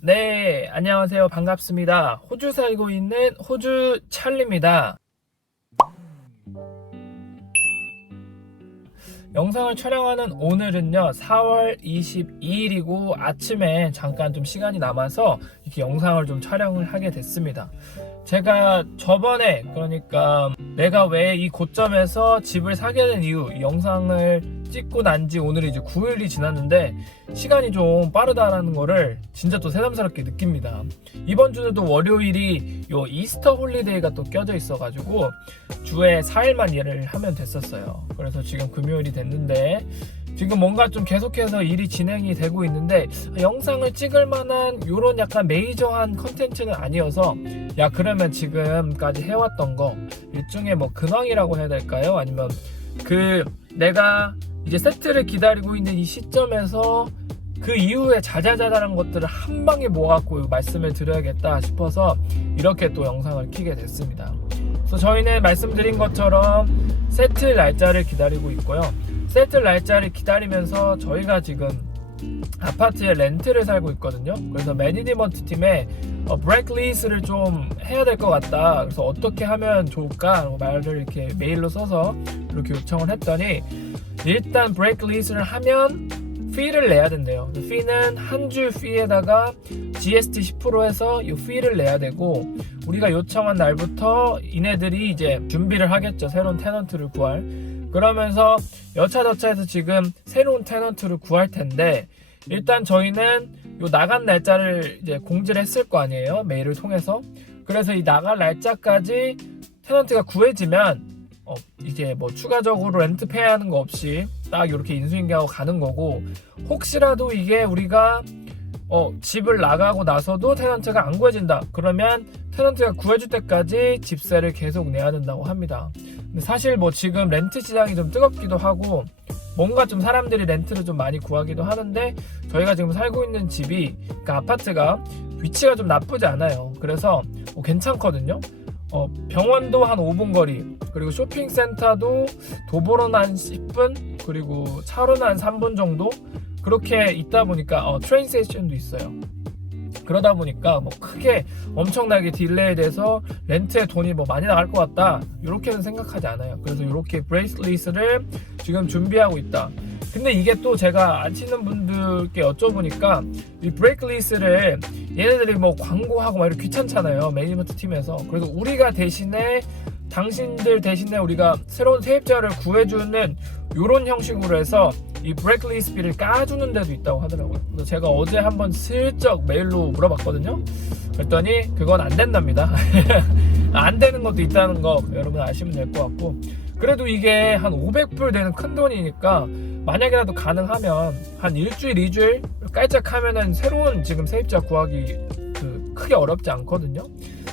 네, 안녕하세요. 반갑습니다. 호주 살고 있는 호주 찰리입니다. 영상을 촬영하는 오늘은요 4월 22일이고 아침에 잠깐 좀 시간이 남아서 이렇게 영상을 좀 촬영을 하게 됐습니다. 제가 저번에, 그러니까 내가 왜 이 고점에서 집을 사게 된 이유, 이 영상을 찍고 난 지 오늘이 이제 9일이 지났는데 시간이 좀 빠르다라는 거를 진짜 또 새삼스럽게 느낍니다. 이번 주는 또 월요일이 요 이스터 홀리데이가 또 껴져 있어가지고 주에 4일만 일을 하면 됐었어요. 그래서 지금 금요일이 됐는데 지금 뭔가 좀 계속해서 일이 진행이 되고 있는데 영상을 찍을 만한 요런 약간 메이저한 컨텐츠는 아니어서, 야 그러면 지금까지 해왔던 거 일종의 뭐 근황이라고 해야 될까요? 아니면 그 내가 이제 세트를 기다리고 있는 이 시점에서 그 이후에 자잘자잘한 것들을 한 방에 모아갖고 말씀을 드려야겠다 싶어서 이렇게 또 영상을 켜게 됐습니다. 그래서 저희는 말씀드린 것처럼 세트 날짜를 기다리고 있고요. 세트 날짜를 기다리면서 저희가 지금 아파트에 렌트를 살고 있거든요. 그래서 매니지먼트 팀에 브레이크 리스를 좀 해야 될 것 같다. 그래서 어떻게 하면 좋을까? 말을 이렇게 메일로 써서 이렇게 요청을 했더니 일단 브레이크 리스를 하면 피를 내야 된대요. 피는 한 주 피에다가 GST 10%해서 이 피를 내야 되고, 우리가 요청한 날부터 이네들이 이제 준비를 하겠죠. 새로운 테넌트를 구할. 그러면서 여차저차해서 지금 새로운 테넌트를 구할 텐데, 일단 저희는 요 나간 날짜를 이제 공지를 했을 거 아니에요, 메일을 통해서. 그래서 이 나갈 날짜까지 테넌트가 구해지면 이제 뭐 추가적으로 렌트 페이하는 거 없이 딱 이렇게 인수인계하고 가는 거고, 혹시라도 이게 우리가 집을 나가고 나서도 테넌트가 안 구해진다 그러면 테넌트가 구해줄 때까지 집세를 계속 내야 된다고 합니다. 근데 사실 뭐 지금 렌트 시장이 좀 뜨겁기도 하고 뭔가 좀 사람들이 렌트를 좀 많이 구하기도 하는데, 저희가 지금 살고 있는 집이, 그러니까 아파트가 위치가 좀 나쁘지 않아요. 그래서 괜찮거든요. 병원도 한 5분 거리, 그리고 쇼핑센터도 도보로는 한 10분, 그리고 차로는 한 3분 정도 그렇게 있다 보니까 트레인 스테이션도 있어요. 그러다 보니까 뭐 크게 엄청나게 딜레이 돼서 렌트에 돈이 뭐 많이 나갈 것 같다 이렇게는 생각하지 않아요. 그래서 이렇게 브레이슬릿을 지금 준비하고 있다. 근데 이게 또 제가 아시는 분들께 여쭤보니까 이 브레이클리스를 얘네들이 뭐 광고하고 막 이렇게 귀찮잖아요, 매니지먼트 팀에서. 그래서 우리가 대신에, 당신들 대신에 우리가 새로운 세입자를 구해주는 이런 형식으로 해서 이 브레이클리스비를 까주는 데도 있다고 하더라고요. 그래서 제가 어제 한번 슬쩍 메일로 물어봤거든요. 그랬더니 그건 안 된답니다. 안 되는 것도 있다는 거 여러분 아시면 될 것 같고, 그래도 이게 한 500불 되는 큰 돈이니까 만약이라도 가능하면 한 일주일, 2주일 깔짝하면은 새로운 지금 세입자 구하기 크게 어렵지 않거든요.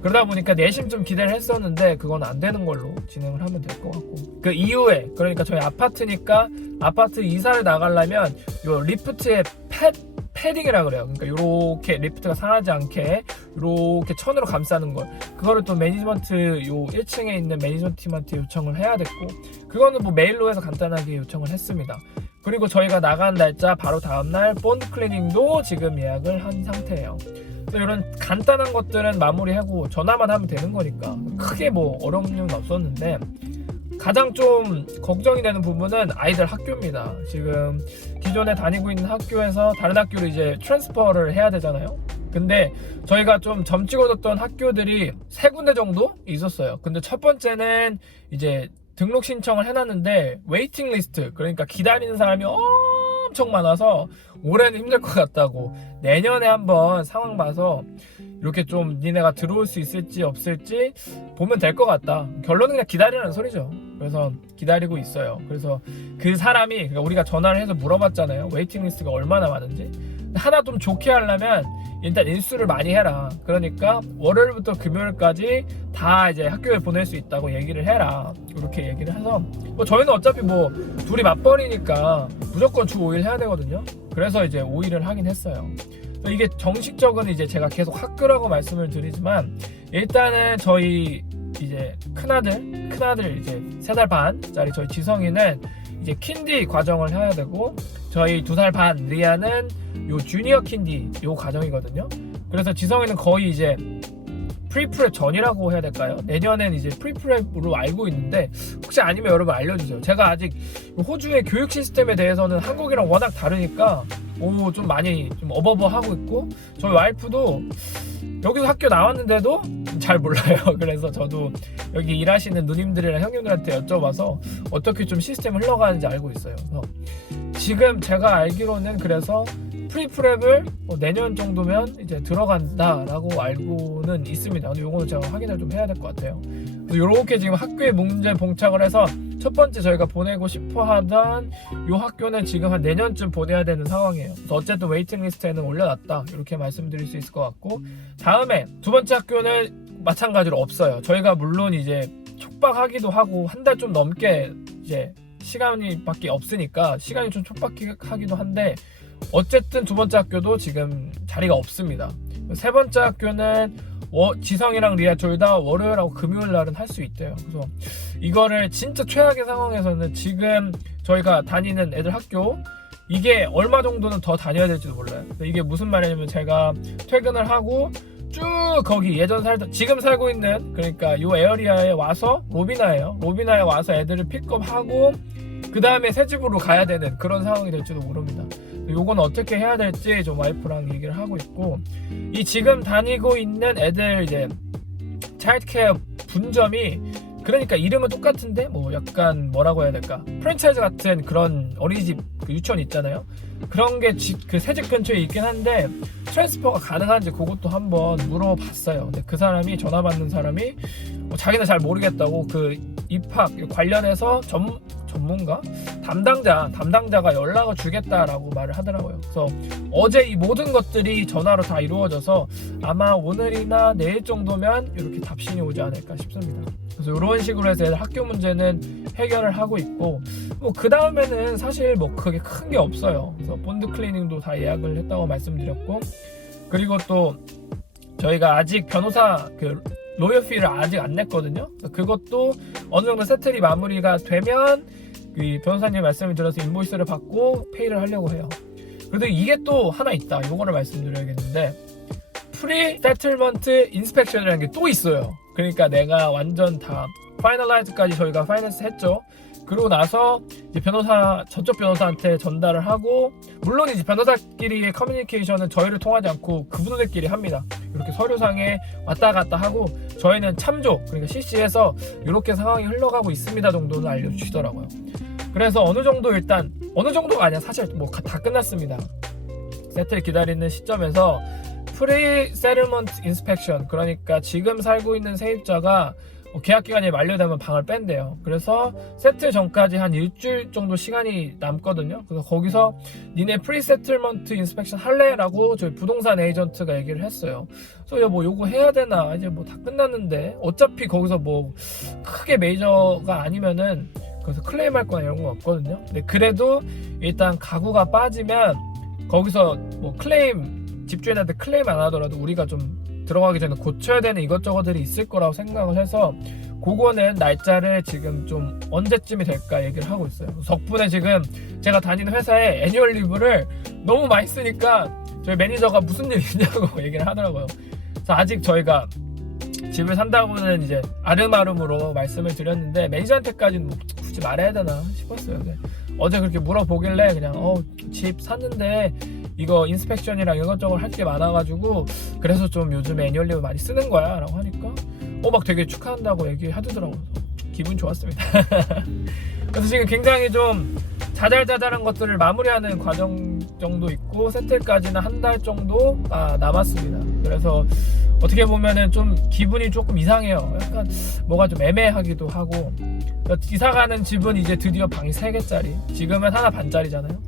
그러다 보니까 내심 좀 기대를 했었는데 그건 안 되는 걸로 진행을 하면 될 것 같고, 그 이후에, 그러니까 저희 아파트니까 아파트 이사를 나가려면 요 리프트에 패딩이라 그래요. 그러니까 요렇게 리프트가 상하지 않게 요렇게 천으로 감싸는 걸, 그거를 또 매니지먼트 요 1층에 있는 매니지먼트 팀한테 요청을 해야 됐고, 그거는 뭐 메일로 해서 간단하게 요청을 했습니다. 그리고 저희가 나간 날짜 바로 다음날 본드 클리닝도 지금 예약을 한 상태예요. 이런 간단한 것들은 마무리하고 전화만 하면 되는 거니까 크게 뭐 어려운 일은 없었는데, 가장 좀 걱정이 되는 부분은 아이들 학교입니다. 지금 기존에 다니고 있는 학교에서 다른 학교로 이제 트랜스퍼를 해야 되잖아요. 근데 저희가 좀 점 찍어뒀던 학교들이 3군데 정도 있었어요. 근데 첫 번째는 이제 등록 신청을 해놨는데 웨이팅 리스트, 그러니까 기다리는 사람이 엄청 많아서 올해는 힘들 것 같다고, 내년에 한번 상황 봐서 이렇게 좀 니네가 들어올 수 있을지 없을지 보면 될 것 같다. 결론은 그냥 기다리라는 소리죠. 그래서 기다리고 있어요. 그래서 그 사람이, 그러니까 우리가 전화를 해서 물어봤잖아요, 웨이팅 리스트가 얼마나 많은지. 하나 좀 좋게 하려면 일단 인수를 많이 해라. 그러니까 월요일부터 금요일까지 다 이제 학교에 보낼 수 있다고 얘기를 해라. 이렇게 얘기를 해서, 뭐 저희는 어차피 뭐 둘이 맞벌이니까 무조건 주 5일 해야 되거든요. 그래서 이제 5일을 하긴 했어요. 이게 정식적으로 이제 제가 계속 학교라고 말씀을 드리지만, 일단은 저희 이제 큰아들 이제 3살 반짜리 저희 지성이는 이제 킨디 과정을 해야 되고, 저희 2살 반 리아는 요 주니어 킨디 요 과정이거든요. 그래서 지성이는 거의 이제 프리프랩 전이라고 해야 될까요? 내년엔 이제 프리프랩으로 알고 있는데, 혹시 아니면 여러분 알려주세요. 제가 아직 호주의 교육 시스템에 대해서는 한국이랑 워낙 다르니까 좀 많이 좀 어버버하고 있고, 저희 와이프도 여기서 학교 나왔는데도 잘 몰라요. 그래서 저도 여기 일하시는 누님들이랑 형님들한테 여쭤봐서 어떻게 좀 시스템 흘러가는지 알고 있어요. 그래서 지금 제가 알기로는 그래서 프리프랩을 내년 정도면 이제 들어간다라고 알고는 있습니다. 근데 요거는 제가 확인을 좀 해야 될 것 같아요. 그래서 요렇게 지금 학교에 문제 봉착을 해서 첫 번째 저희가 보내고 싶어 하던 요 학교는 지금 한 내년쯤 보내야 되는 상황이에요. 그래서 어쨌든 웨이팅 리스트에는 올려놨다, 이렇게 말씀드릴 수 있을 것 같고, 다음에 두 번째 학교는 마찬가지로 없어요. 저희가 물론 이제 촉박하기도 하고 한 달 좀 넘게 이제 시간이 밖에 없으니까 시간이 좀 촉박하기도 한데, 어쨌든 두 번째 학교도 지금 자리가 없습니다. 세 번째 학교는 지성이랑 리아 둘 다 월요일하고 금요일 날은 할 수 있대요. 그래서 이거를 진짜 최악의 상황에서는 지금 저희가 다니는 애들 학교, 이게 얼마 정도는 더 다녀야 될지도 몰라요. 이게 무슨 말이냐면, 제가 퇴근을 하고 쭉 거기 지금 살고 있는, 그러니까 요 에어리아에 와서 로비나에 와서 애들을 픽업하고 그 다음에 새 집으로 가야 되는 그런 상황이 될지도 모릅니다. 요건 어떻게 해야 될지 좀 와이프랑 얘기를 하고 있고, 이 지금 다니고 있는 애들 이제 차일드케어 분점이, 그러니까 이름은 똑같은데 뭐 약간 뭐라고 해야 될까, 프랜차이즈 같은 그런 어린이집 그 유치원 있잖아요. 그런 게 그 새 집 근처에 있긴 한데 트랜스퍼가 가능한지 그것도 한번 물어봤어요. 근데 그 사람이, 전화 받는 사람이 자기는 잘 모르겠다고, 그 입학 관련해서 전문가? 담당자가 연락을 주겠다라고 말을 하더라고요. 그래서 어제 이 모든 것들이 전화로 다 이루어져서 아마 오늘이나 내일 정도면 이렇게 답신이 오지 않을까 싶습니다. 그래서 이런 식으로 해서 학교 문제는 해결을 하고 있고, 뭐 그 다음에는 사실 뭐 그게 큰 게 없어요. 그래서 본드 클리닝도 다 예약을 했다고 말씀드렸고, 그리고 또 저희가 아직 변호사 로열 피를 아직 안 냈거든요. 그것도 어느 정도 세틀이 마무리가 되면 그 변호사님 말씀을 들어서 인보이스를 받고 페이를 하려고 해요. 그래도 이게 또 하나 있다. 요거를 말씀드려야겠는데, 프리 세틀먼트 인스펙션이라는 게 또 있어요. 그러니까 내가 완전 다 파이널라이즈까지 저희가 파이낸스 했죠. 그러고 나서 이제 저쪽 변호사한테 전달을 하고, 물론 이제 변호사끼리의 커뮤니케이션은 저희를 통하지 않고 그분들끼리 합니다. 이렇게 서류상에 왔다 갔다 하고, 저희는 참조, 그러니까 CC에서 이렇게 상황이 흘러가고 있습니다 정도는 알려주시더라고요. 그래서 어느 정도가 아니야, 사실 뭐 다 끝났습니다. 세틀 기다리는 시점에서 프리 세틀먼트 인스펙션, 그러니까 지금 살고 있는 세입자가 계약 기간이 만료되면 방을 뺀대요. 그래서 세틀 전까지 한 일주일 정도 시간이 남거든요. 그래서 거기서 니네 프리 세틀먼트 인스펙션 할래? 라고 저희 부동산 에이전트가 얘기를 했어요. 그래서 뭐 요거 해야 되나, 이제 뭐 다 끝났는데 어차피 거기서 뭐 크게 메이저가 아니면은 그래서 클레임할 거나 이런 거 없거든요. 근데 그래도 일단 가구가 빠지면 거기서 뭐 집주인한테 클레임 안 하더라도 우리가 좀 들어가기 전에 고쳐야 되는 이것저것들이 있을 거라고 생각을 해서, 그거는 날짜를 지금 좀 언제쯤이 될까 얘기를 하고 있어요. 덕분에 지금 제가 다니는 회사에 애니얼 리브를 너무 많이 쓰니까 저희 매니저가 무슨 일 있냐고 얘기를 하더라고요. 그래서 아직 저희가 집을 산다고는 이제 아름아름으로 말씀을 드렸는데, 매니저한테까지는 뭐 굳이 말해야 되나 싶었어요. 어제 그렇게 물어보길래 그냥 집 샀는데 이거 인스펙션이랑 이것저것 할 게 많아가지고 그래서 좀 요즘에 애니얼 리브 많이 쓰는 거야 라고 하니까 막 되게 축하한다고 얘기하더라고요. 기분 좋았습니다. 그래서 지금 굉장히 좀 자잘자잘한 것들을 마무리하는 과정 정도 있고, 세틀까지는 한 달 정도 남았습니다. 그래서 어떻게 보면은 좀 기분이 조금 이상해요. 약간 뭐가 좀 애매하기도 하고, 이사가는 집은 이제 드디어 방이 3개짜리, 지금은 하나 반짜리잖아요.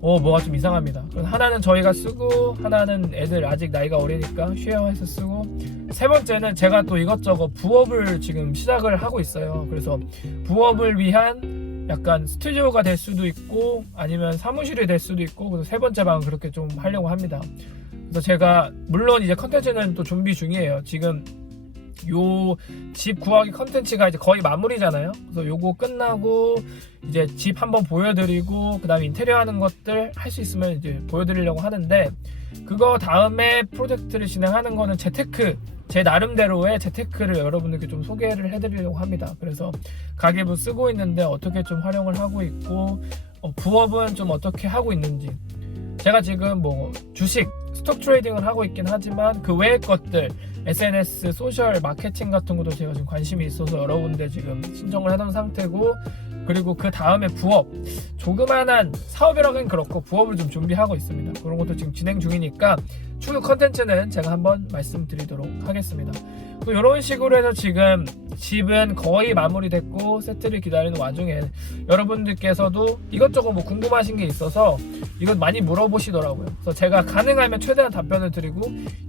뭐가 좀 이상합니다. 하나는 저희가 쓰고, 하나는 애들 아직 나이가 어리니까 쉐어해서 쓰고, 세 번째는 제가 또 이것저것 부업을 지금 시작을 하고 있어요. 그래서 부업을 위한 약간 스튜디오가 될 수도 있고 아니면 사무실이 될 수도 있고, 그래서 세 번째 방은 그렇게 좀 하려고 합니다. 그래서 제가 물론 이제 컨텐츠는 또 준비 중이에요. 지금 요 집 구하기 컨텐츠가 이제 거의 마무리잖아요. 그래서 요거 끝나고 이제 집 한번 보여드리고 그 다음에 인테리어 하는 것들 할 수 있으면 이제 보여드리려고 하는데, 그거 다음에 프로젝트를 진행하는 거는 재테크, 제 나름대로의 재테크를 여러분들께 좀 소개를 해드리려고 합니다. 그래서 가계부 쓰고 있는데 어떻게 좀 활용을 하고 있고, 부업은 좀 어떻게 하고 있는지, 제가 지금 뭐 주식, 스톡 트레이딩을 하고 있긴 하지만 그 외의 것들, SNS, 소셜 마케팅 같은 것도 제가 지금 관심이 있어서 여러 군데 지금 신청을 해놓은 상태고, 그리고 그 다음에 부업, 조그만한 사업이라고는 그렇고 부업을 좀 준비하고 있습니다. 그런 것도 지금 진행 중이니까 추후 컨텐츠는 제가 한번 말씀드리도록 하겠습니다. 또 이런 식으로 해서 지금 집은 거의 마무리됐고 세트를 기다리는 와중에 여러분들께서도 이것저것 뭐 궁금하신 게 있어서 이것 많이 물어보시더라고요. 그래서 제가 가능하면 최대한 답변을 드리고,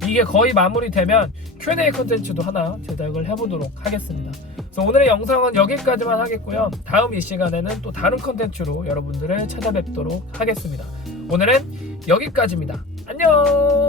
이게 거의 마무리되면 Q&A 컨텐츠도 하나 제작을 해보도록 하겠습니다. 그래서 오늘의 영상은 여기까지만 하겠고요. 다음 이 시간에는 또 다른 컨텐츠로 여러분들을 찾아뵙도록 하겠습니다. 오늘은 여기까지입니다. 안녕.